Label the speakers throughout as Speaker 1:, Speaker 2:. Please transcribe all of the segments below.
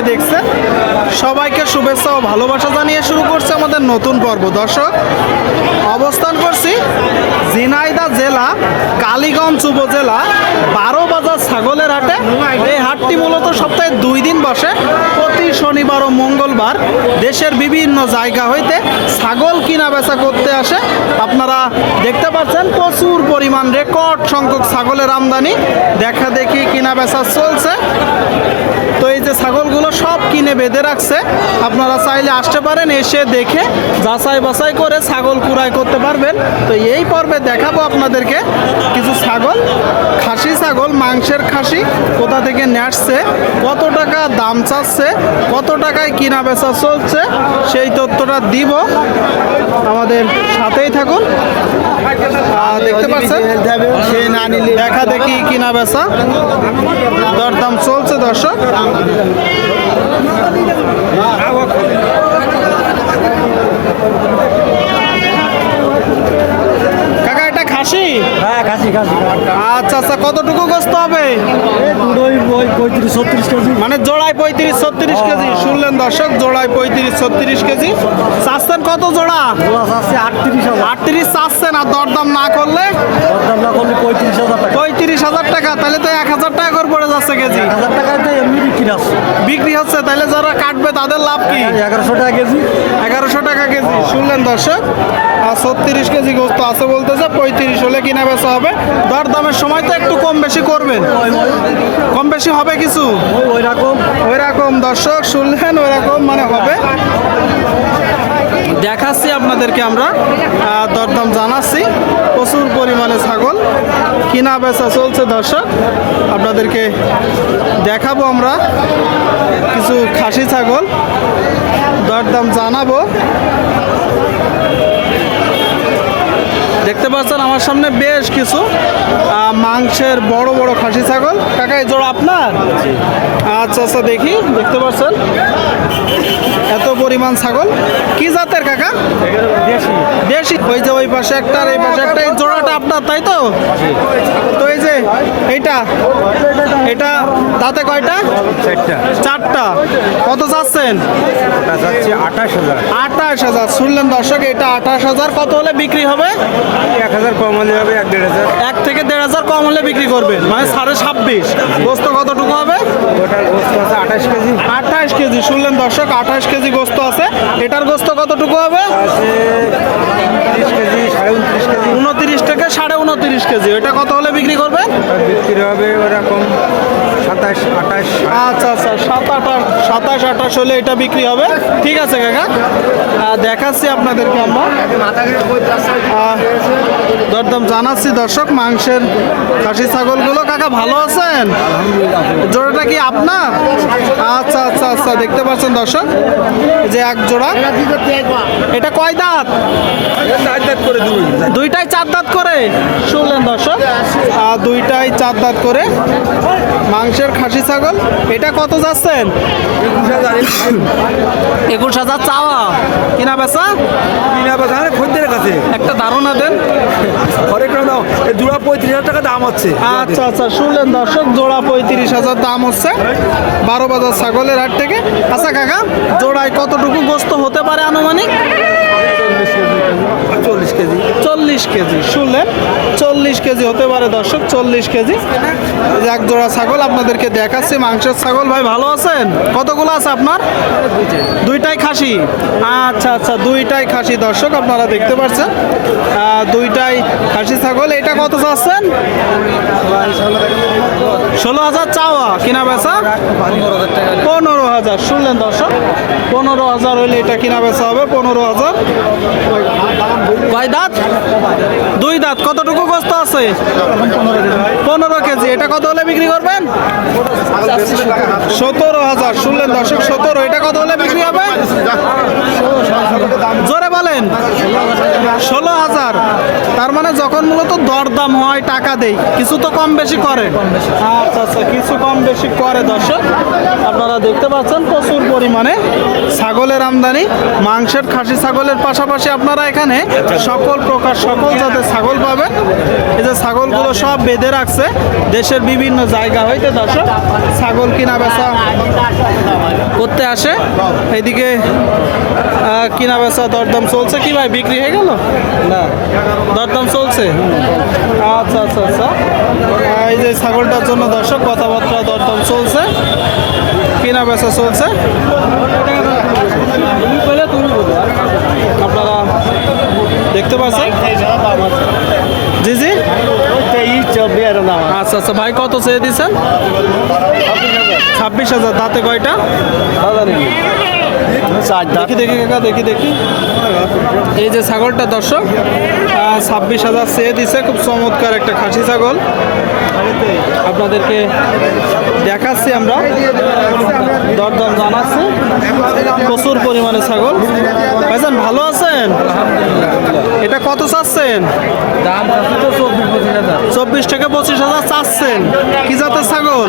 Speaker 1: থেকে দেখছেন সবাইকে শুভেচ্ছা ও ভালোবাসা জানিয়ে শুরু করছে আমাদের নতুন পর্ব। দর্শক, অবস্থান করছি ঝিনাইদা জেলা, কালীগঞ্জ উপজেলা বারো বাজার ছাগলের হাটে। এই হাটটি মূলত সপ্তাহে দুই দিন বসে। প্রতি শনিবার ও মঙ্গলবার দেশের বিভিন্ন জায়গা হইতে ছাগল কিনা বেচা করতে আসে। আপনারা দেখতে পাচ্ছেন প্রচুর পরিমাণ রেকর্ড সংখ্যক ছাগলের আমদানি। দেখা দেখি কিনা বেচা চলছে। এই যে ছাগলগুলো সব কিনে বেঁধে রাখছে। আপনারা চাইলে আসতে পারেন, এসে দেখে যাচাই বাছাই করে ছাগল কুড়াই করতে পারবেন। তো এই পর্বে দেখাবো আপনাদেরকে কিছু ছাগল, খাসি ছাগল, মাংসের খাসি, কোথা থেকে আসছে কত টাকা দাম চাচ্ছে, কত টাকায় কিনা বেচা চলছে, সেই তথ্যটা দিব। আমাদের সাথেই থাকুন। দেখতে পাচ্ছেন? দেখা দেখি কিনা বেচা। দরদাম চলছে দর্শক কাকা এটা খাসি
Speaker 2: হ্যাঁ খাসি খাসি
Speaker 1: আচ্ছা আচ্ছা কতটুকু গোস্ত হবে?
Speaker 2: পঁয়ত্রিশ ছত্রিশ কেজি।
Speaker 1: মানে জোড়ায় পঁয়ত্রিশ ছত্রিশ কেজি। শুনলেন দর্শক জোড়ায় পঁয়ত্রিশ ছত্রিশ কেজি। চাচ্ছেন কত জোড়া?
Speaker 2: আটত্রিশ
Speaker 1: আটত্রিশ চাচ্ছেন আর দরদাম না করলে?
Speaker 2: দরদাম না করলে পঁয়ত্রিশ হাজার টাকা।
Speaker 1: পঁয়ত্রিশ হাজার টাকা তাহলে তো এক হাজার টাকা করে পড়ে যাচ্ছে কেজি।
Speaker 2: হাজার টাকায় তো এমনি বিক্রি আছে।
Speaker 1: বিক্রি হচ্ছে তাহলে যারা কাটবে তাদের লাভ কি?
Speaker 2: এগারোশো টাকা কেজি।
Speaker 1: এগারোশো টাকা কেজি। শুনলেন দর্শক আর ছত্রিশ কেজি গোস্ত আছে বলতেছে পঁয়ত্রিশ হলে কিনা বেচা হবে। দর দামের সময় তো একটু কম বেশি করবেন। কম বেশি হবে কিছু?
Speaker 2: ওই রকম
Speaker 1: ওই রকম দর্শক শুনলেন ওই রকম মানে হবে। দেখাচ্ছি আপনাদেরকে আমরা। দরদাম জানাচ্ছি। প্রচুর পরিমাণে ছাগল কিনা বেচা চলছে দর্শক। আপনাদেরকে দেখাবো আমরা। কিছু খাসি ছাগল। দরদাম জানাব। দেখতে পাচ্ছেন আমার সামনে বেশ কিছু মাংসের বড় বড় খাসি ছাগল। কাকা এই জোড়া আপনার? আচ্ছা আচ্ছা দেখি দেখতে পাচ্ছেন? এত পরিমাণ ছাগল। কি জাতের কাকা?
Speaker 2: দেশি।
Speaker 1: দেশি। ওই যে ওই পাশে একটা আর এই পাশে একটা এই জোড়াটা আপনার তাই তো? তো এই যে এইটা এটা তাতে কয়টা?
Speaker 2: চারটা।
Speaker 1: কত চাচ্ছেন
Speaker 2: ওটা আঠাশ হাজার।
Speaker 1: আঠাশ হাজার। শুনলেন দর্শক এটা আঠাশ হাজার। কত হলে বিক্রি হবে?
Speaker 2: এক হাজার কম হলে হবে এক দেড় হাজার।
Speaker 1: এক থেকে দেড় হাজার কম হলে বিক্রি করবেন মানে সাড়ে ছাব্বিশ। গোস্ত কতটুকু হবে?
Speaker 2: ওটার গোস্ত আছে আঠাশ কেজি।
Speaker 1: আঠাশ কেজি শুনলেন দর্শক আঠাশ কেজি গোস্ত আছে। এটার গোস্ত কতটুকু হবে?
Speaker 2: কেজি সাড়ে উনত্রিশ কেজি।
Speaker 1: উনত্রিশ থেকে সাড়ে উনত্রিশ কেজি। এটা কত হলে বিক্রি করবেন?
Speaker 2: বিক্রি হবে ওরকম সাতাশ আঠাশ।
Speaker 1: আচ্ছা আচ্ছা সাত আঠাশ। সাতাশ আঠাশ হলে এটা বিক্রি হবে। ঠিক আছে কাকা? দেখাচ্ছি আপনাদেরকে আমরা। দরদাম জানাচ্ছি দর্শক মাংসের খাসি ছাগলগুলো। কাকা ভালো আছেন? জোড়াটা কি আপনার? আচ্ছা আচ্ছা আচ্ছা দেখতে পাচ্ছেন দর্শক যে এক জোড়া। এটা কয় দাঁত? দুইটাই চার দাঁত করে। শুনলেন দর্শক। দুইটাই চার দাঁত করে। মাংসের খাসি ছাগল। এটা কত যাচ্ছেন? একুশ হাজার চাওয়া। কিনা বেচা?
Speaker 2: কিনা বাজার মানে খদ্দের কাছে।
Speaker 1: একটা ধারণা দেন।
Speaker 2: হরেক এই দুরা পঁয়ত্রিশ হাজার টাকা দাম হচ্ছে।
Speaker 1: আচ্ছা আচ্ছা শুনলেন দর্শক জোড়া পঁয়ত্রিশ হাজার দাম হচ্ছে। বারো বাজার ছাগলের হাট থেকে। আচ্ছা কাকা জোড়ায় কতটুকু গোস্ত হতে পারে আনুমানিক?
Speaker 2: চল্লিশ কেজি।
Speaker 1: চল্লিশ কেজি, শুনলেন? চল্লিশ কেজি হতে পারে দর্শক, চল্লিশ কেজি। এক জোড়া ছাগল আপনাদেরকে দেখাচ্ছি, মাংসের ছাগল। ভাই, ভালো আছেন? কতগুলো আছে আপনার? দুইটাই খাসি? আচ্ছা আচ্ছা দুইটাই খাসি দর্শক, আপনারা দেখতে পাচ্ছেন দুইটাই খাসি ছাগল। এটা কত চাচ্ছেন? ষোলো হাজার চাওয়া, কিনা বেচা? পনেরো হাজার, শুনলেন দর্শক? পনেরো হাজার হলে এটা কিনা বেচা হবে? পনেরো হাজার। দাঁত? দুই দাঁত। কতটুকু গোস্ত আছে? পনেরো কেজি। এটা কত হলে বিক্রি করবেন? সতেরো হাজার শুনলেন দর্শক সতেরো। এটা কত হলে বিক্রি হবে? বলেন? ষোলো হাজার। তার মানে যখন মূলত দরদাম হয় টাকা দেই কিছু তো কম বেশি করে। আচ্ছা আচ্ছা কিছু কম বেশি করে দর্শক। আপনারা দেখতে পাচ্ছেন প্রচুর পরিমাণে ছাগলের আমদানি মাংসের খাসি ছাগলের পাশাপাশি আপনারা এখানে সকল প্রকার সকল জাতের ছাগল পাবেন। এই যে ছাগলগুলো সব বেঁধে রাখছে দেশের বিভিন্ন জায়গা হইতে দর্শক ছাগল কিনা বেচা করতে আসে। এইদিকে আহ, কিনা বেচা দরদাম চলছে কি ভাই? বিক্রি হয়ে গেল? না। দরদাম চলছে? আচ্ছা আচ্ছা আচ্ছা। এই যে ছাগলটার জন্য দর্শক কথাবার্তা দরদাম চলছে। কিনা বেচা চলছে। আপনারা দেখতে পাচ্ছেন? জি জি। আচ্ছা আচ্ছা। ভাই কত চেয়ে দিচ্ছেন? ছাব্বিশ হাজার। তাতে কয়টা?
Speaker 3: দাম
Speaker 1: দেখি দেখি কাকা দেখি দেখি। এই যে ছাগলটা দর্শক ছাব্বিশ হাজার চেয়ে দিছে খুব চমৎকার একটা খাসি ছাগল। আপনাদেরকে দেখাচ্ছি আমরা। দরদাম জানাচ্ছি। প্রচুর পরিমাণে ছাগল। ভাইজান ভালো আছেন? এটা কত চাচ্ছেন?
Speaker 3: দাম চব্বিশ
Speaker 1: থেকে পঁচিশ হাজার চাচ্ছেন। কি জাতের ছাগল?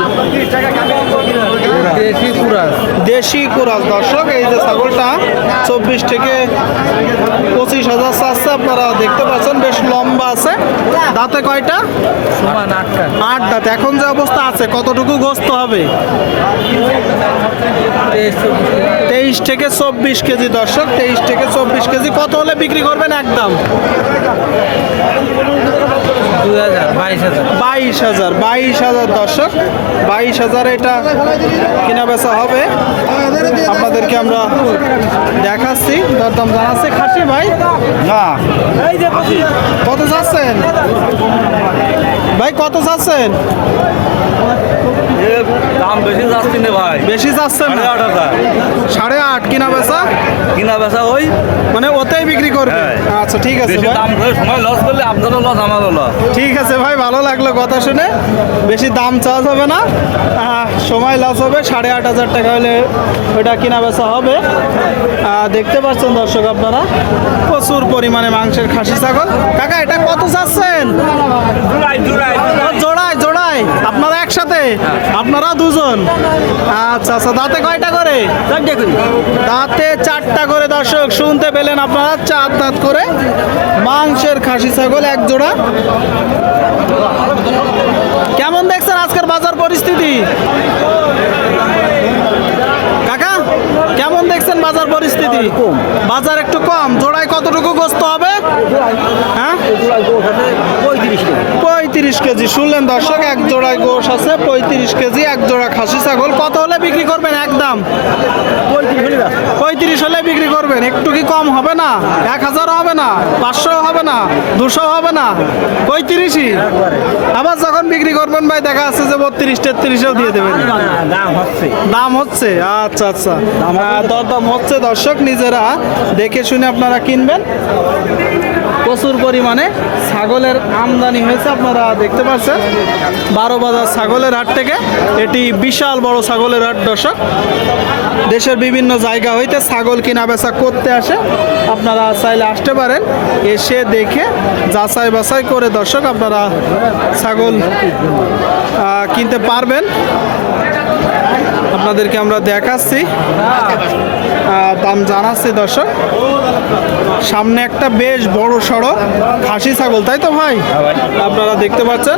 Speaker 3: দেশি পুরা
Speaker 1: দেশি কুরাস। দর্শক এই যে ছাগলটা চব্বিশ থেকে পঁচিশ হাজার চাচ্ছে আপনারা দেখতে পাচ্ছেন বেশ লম্বা আছে। দাঁতে কয়টা?
Speaker 3: সমান আটটা।
Speaker 1: আট দাঁত। এখন যে অবস্থা আছে কতটুকু গোস্ত হবে?
Speaker 3: তেইশ
Speaker 1: থেকে চব্বিশ কেজি দর্শক তেইশ থেকে চব্বিশ কেজি। কত হলে বিক্রি করবেন একদম?
Speaker 3: বাইশ হাজার।
Speaker 1: বাইশ হাজার দর্শক বাইশ হাজার এটা কিনা বেচা হবে। আপনাদেরকে আমরা দেখাচ্ছি দরদাম জানাচ্ছি। খাসি ভাই?
Speaker 3: না।
Speaker 1: কত চাচ্ছেন ভাই কত চাচ্ছেন
Speaker 3: দাম বেশি যাচ্ছে না ভাই।
Speaker 1: বেশি না। সাড়ে আট কিনা বেচা?
Speaker 3: কিনা বেচা ওই
Speaker 1: মানে ওতেই বিক্রি করবে?
Speaker 3: হ্যাঁ।
Speaker 1: আচ্ছা ঠিক আছে ভাই।
Speaker 3: দাম করে সময় লস করলে আপনারও লস আমারও লস
Speaker 1: ঠিক আছে ভাই ভালো লাগল কথা শুনে। বেশি দাম চাওয়া যাবে না। সময় লস হবে সাড়ে আট হাজার টাকা হলে ওটা কেনা বেচা হবে। দেখতে পাচ্ছেন দর্শক আপনারা প্রচুর পরিমাণে মাংসের খাসি ছাগল। কাকা এটা কত চাচ্ছেন? জোড়ায় জোড়ায় আপনারা একসাথে? আপনারা দুজন? আচ্ছা আচ্ছা দাঁতে কয়টা করে? দাঁতে চারটা করে দর্শক শুনতে পেলেন আপনারা চার দাঁত করে মাংসের খাসি ছাগল এক জোড়া। কেমন দেখছেন আজকের বাজার পরিস্থিতি? কাকা কেমন দেখছেন বাজার পরিস্থিতি? বাজার একটু কম। জোড়ায় কতটুকু গোস্ত হবে হ্যাঁ কেজি শুনলেন দর্শক এক জোড়ায় গোশ আছে পঁয়ত্রিশ কেজি এক জোড়া খাসি ছাগল। কত হলে বিক্রি করবেন একদম? পঁয়ত্রিশ হলে বিক্রি করবেন। একটু কি কম হবে না? এক হাজার হবে না? পাঁচশো হবে না? দুশো হবে না? পঁয়ত্রিশই? আবার যখন বিক্রি করবেন ভাই দেখা যাচ্ছে যে বত্রিশ তেত্রিশেও দিয়ে দেবেন।
Speaker 3: দাম হচ্ছে?
Speaker 1: দাম আচ্ছা আচ্ছা। আহ, দরদাম হচ্ছে দর্শক নিজেরা দেখে শুনে আপনারা কিনবেন। প্রচুর পরিমাণে ছাগলের আমদানি হয়েছে, আপনারা দেখতে পাচ্ছেন। বারো বাজার ছাগলের হাট থেকে এটি বিশাল বড় ছাগলের হাট, দর্শক। দেশের বিভিন্ন জায়গা হইতে ছাগল কিনা বেচা করতে আসে, আপনারা চাইলে আসতে পারেন। এসে দেখে যাচাই বাছাই করে, দর্শক, আপনারা ছাগল কিনতে পারবেন। আপনাদেরকে আমরা দেখাচ্ছি। দাম জানাচ্ছি দর্শক। সামনে একটা বেশ বড় সড়ো খাসি ছাগল, তাই তো ভাই? আপনারা দেখতে পাচ্ছেন?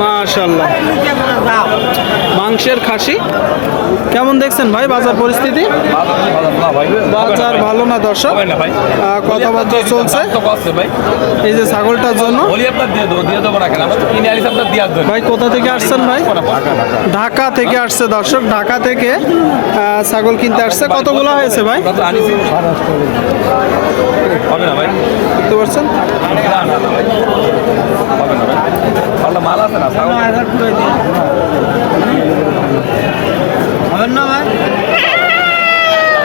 Speaker 1: মাশাল্লাহ মাংসের খাসি। কেমন দেখছেন ভাই বাজার পরিস্থিতি? বাজার ভালো না দর্শক? কথাবার্তা চলছে। এই যে ছাগলটার জন্য। ভাই, কোথা থেকে আসছেন ভাই? ঢাকা থেকে আসছে দর্শক। ঢাকা থেকে ছাগল কিনতে আসছে। কতগুলো হয়েছে ভাই?
Speaker 3: হবে না ভাই।
Speaker 1: দেখতে পাচ্ছেন
Speaker 3: মাল আছে না
Speaker 2: হবে না ভাই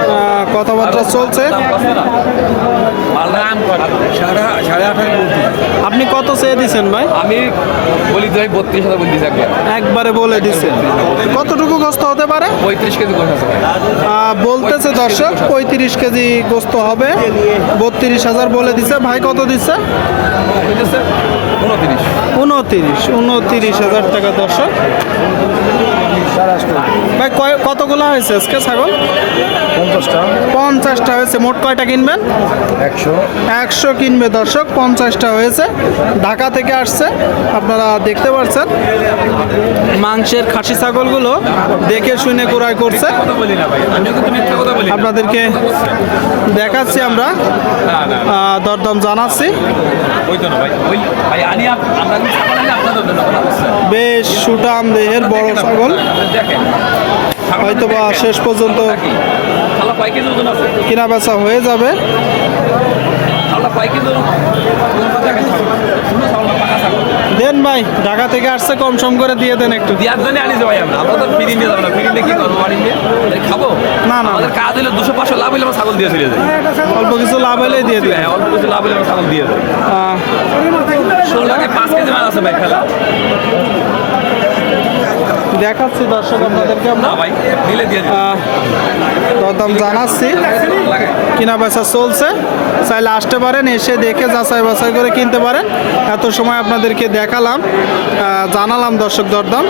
Speaker 1: আহ, কথাবার্তা চলছে? আপনি কত চেয়ে দিছেন ভাই?
Speaker 3: আমি বলি তো বত্রিশ হাজার বলছি একবার।
Speaker 1: একবারে বলে দিছেন। কতটুকু গোস্ত হতে পারে?
Speaker 3: পঁয়ত্রিশ কেজি গোস আছে ভাই।
Speaker 1: আহ, বলতেছে দর্শক পঁয়ত্রিশ কেজি গোস্ত হবে। বত্রিশ হাজার বলে দিছে। ভাই কত দিচ্ছে
Speaker 3: উনত্রিশ।
Speaker 1: উনত্রিশ উনত্রিশ হাজার টাকা দর্শক। ভাই কয় কতগুলো হয়েছে আজকে ছাগল?
Speaker 2: পঞ্চাশটা।
Speaker 1: পঞ্চাশটা হয়েছে। মোট কয়টা কিনবেন?
Speaker 2: একশো।
Speaker 1: একশো কিনবে দর্শক পঞ্চাশটা হয়েছে। ঢাকা থেকে আসছে আপনারা দেখতে পাচ্ছেন মাংসের খাসি ছাগলগুলো দেখে শুনে ক্রয় করছে। আপনাদেরকে দেখাচ্ছি আমরা। দরদাম জানাচ্ছি। বেশ সুটাম দেহের বড় ছাগল। হয়তো বা শেষ পর্যন্ত কেনা বেচা হয়ে যাবে। দেন ভাই ঢাকা থেকে আসছে কম সম করে দিয়ে দেন একটু।
Speaker 3: দিয়ার জন্য আনিছে ভাই আমরা। আমরা তো ফিরিয়ে নিয়ে যাব না। ফিরিয়ে কি করব খাব?
Speaker 1: না, না।
Speaker 3: আমাদের কাজ হলে দুশো পাঁচশো লাভ হলে আমরা ছাগল দিয়ে চলে যাই।
Speaker 1: অল্প কিছু লাভ হলে দিয়ে
Speaker 3: হ্যাঁ, অল্প কিছু লাভ হলে আমরা ছাগল দিয়ে ষোলোটাকে পাঁচ কেজি মাল আছে ভাই খেলা।
Speaker 1: দেখাচ্ছি দর্শক আপনাদেরকে আমরা। আহ, দরদাম জানাচ্ছি। কিনা বেচা চলছে। চাইলে আসতে পারেন এসে দেখে যাচাই বাছাই করে কিনতে পারেন। এত সময় আপনাদেরকে দেখালাম জানালাম দর্শক দরদাম।